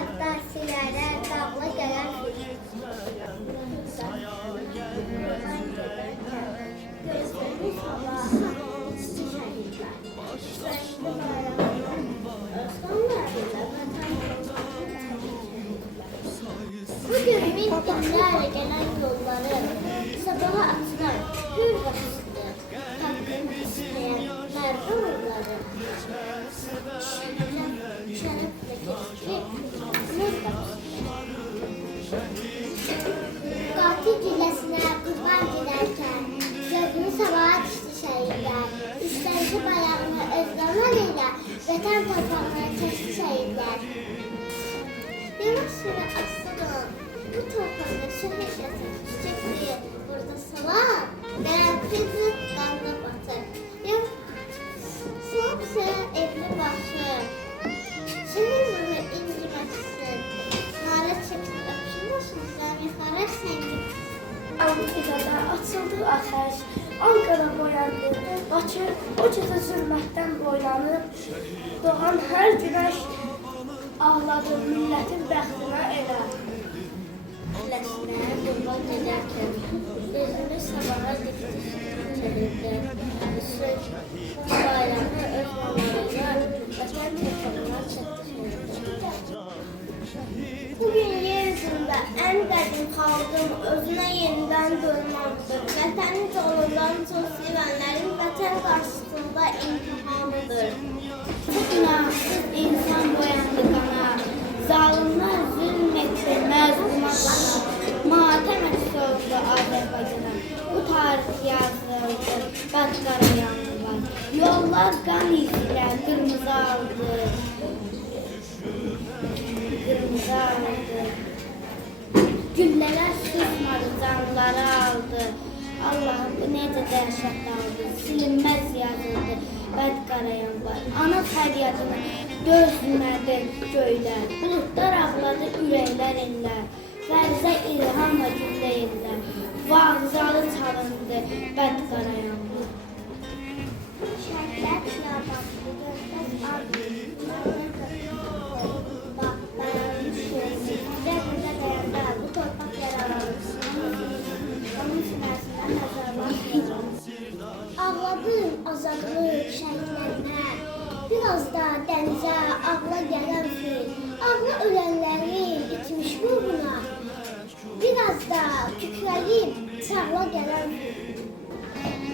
Qardaşlara qavla gələn gözümüz hava bugün min illərlə gələn yolları sabaha açılan gül qapısıdır. Hakkını isteyen merve yolları şərəflə keçib nur qapısıdır. Qatil gilləsinə qurban gedərkən gözünü sabaha düşdü şəhidlər. Üstləndi bayrağını öz qanları ilə vətən torpağına keçdi şəhidlər. Yavaş yürü aslanım, bu torpaqda şəhid yasın, çiçək suyu burada salam, qərəbsizi qanına batır. Soğuksa evli başır, şəhid bunu inciməsin, naret çəkib qapışınlaşınızdan yuxarı səngin. Ankara'da açıldı ateş, Ankara boyandı, Bakı o gecə zülmətdən boylanıb, doğan hər güneş ağladı milletin bəxtinə elə. Ləsinə qurban gedərkən, özünü sabaha dikdi şəhidlər. Bayramı öz mamalarıyla vətən torpağına çəkdi şəhidlər. Bugün yer üzündə ən qədim xalqın özünə yenidən durmaqdır. Vətənin yolundan çox sevənlərin vətən qarşısında imtihanıdır. Bu günahsız insan boyandı qana, zalimlər zülm etdi məzluma qana. Matəm əksi oldu Azərbaycana, bu tarix yazıldı, bədqara yandılar. Yollar qan izilə qırmızı aldı. Güllələr susmadı, canları aldı. Allah'ım bu necə dəhşət aldı, silinməz yazıldı, bədqara yanlar. Ana fəryadını gözləmədi göylər, buludlar ağladı, ürəklər inlər. Fərzə ilhamla gülləyirlər, vağzalı çalındı, bədqara yanlar. Şəhidlər xiyabandı, gözləz ardı, ağladım azadlıq şəhidlərinə, biraz da dənizə ağla gələn fil, ağla ölənlərin itmiş ruhuna, biraz da kükrəlib çağla gələn fil.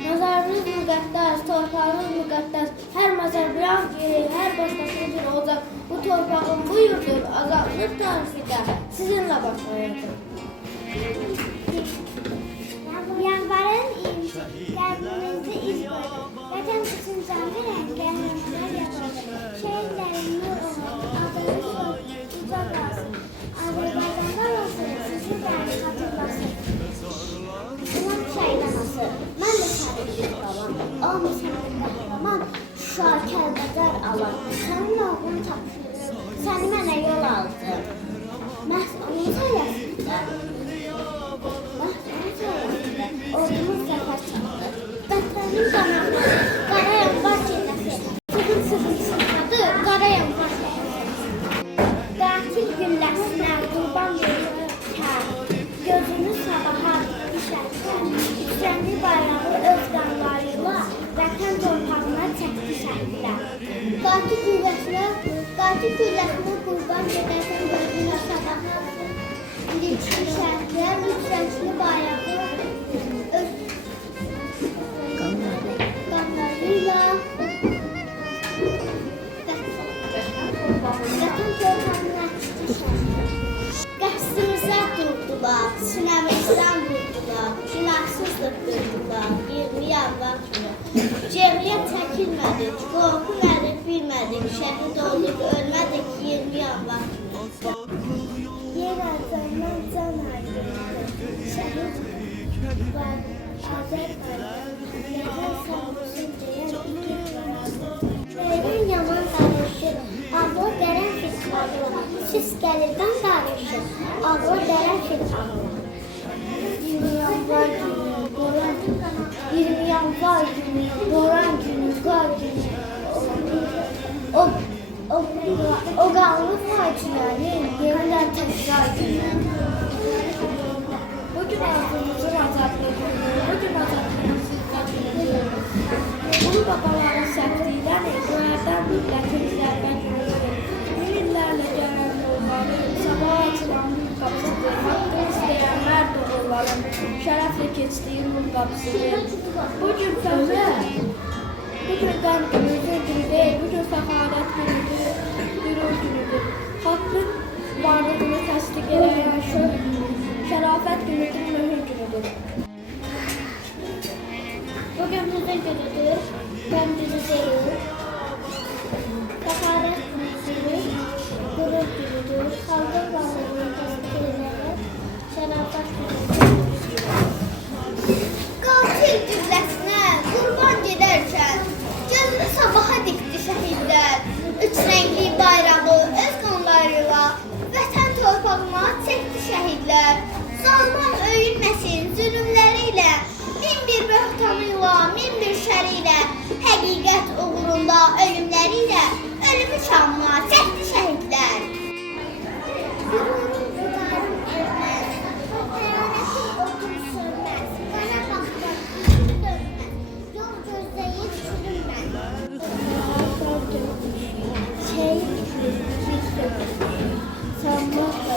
Məzarınız müqəddəs, torpağınız müqəddəs, hər məzar bir an girir, hər başqası bir olacaq. Bu torpağın bu yurdur, azadlıq tarifi də sizinlə başlayacaq. Yanvarın qəlbimizdə iz qoydu, vətən üçün can verən qəhrəmanlar yapıldı. Şəhidlərin nur olur, adını soy, uca qalsın. Azərbaycanlar olsun, sizin dəri xatırlasın. İnan şəhidləması, mən də şəhidlik qalan, olmuşam bir qəhrəman, Şuşa Kəlbəcər alan. Sənin oğlun tapşırıb, səni mənə yol aldı. Məhz onun sayəsində. Ordumuz zəfər çaldı. Vətənin qanaqları, qarayan var cennəsi. Sıxın sıxmadı, qarayan var cennəsi. Qatil gülləsinə qurban verirkən, gözünü sabaha düşərkən, üstləndi bayrağı öz qanlarıyla vətən torpağına çəkdi şəhidlər. Qatil gülləsinə qurban gedərkən, gözünü sabaha düşərkən, üstləndi bayrağı qanlarıyla vətən torpağına çəkdi şəhidlər. Qəsrimizə durdular, sinəmizdən vurdular, günahsızlıq durdular, 20 yanvar günü. Cəmiyyət çəkilmədik, qorxu verib bilmədik, şəhid olub ölmədik 20 yanvar günü. Yer azından can ayrıldı, şəhid var, Azərbaycan, vətən sağ olsun deyən igid var. Böyrün yaman qarışır, ağla dərən fit ağla, siz gəlirdən qarışır, ağla dərən fit ağla. 20 yanvar günü, boran günü, 20 yanvar günü, boran günü, qar günü. O o qanlı faciənin yenidən təkrar edilir. Bugün arzumuzun azadlığı günü, bugün azadlığımızın günü. Ulu babaların səhvliyindən eqlərdən millətin zərbə günüdür. Bir illərlə gələn yolların, sabah açılan mülk qapısıdır. Haqqı istəyən hər doğulların şərəflə keçdiyi mülk qapısıdır. Bugün fəxr, bugün qəmgimizin günü deyil, bugün fəxarət günüdür, qürur günüdür. Haqqın varlığını təsdiq edən şərafət günüdür, möhür günüdür. Bugün hüzün günüdür, qəmgimiz deyil. Fəxarət günüdür, qürur günüdür. Xalqın varlığını təsdiq edən şərafət günüdür. Qatil cümləsinə qurban gedərkən gözünü sabaha dikdi şəhidlər. Üç rəngli bayrağı öz qanlarıyla vətən torpağına çəkdi şəhidlər. Zalman öyünməsin zülümləriyle, min bir böhtanıyla, min bir şəriyle, həqiqət uğrunda ölümləriyle ölümü çamına çəkdi şəhidlər. Qürurun qıdarım ölməz, xəyanətin otum sönməz, qara baxmaq hiç dönməz, yol gözləyib sürünməz. Şehit bir sanmakla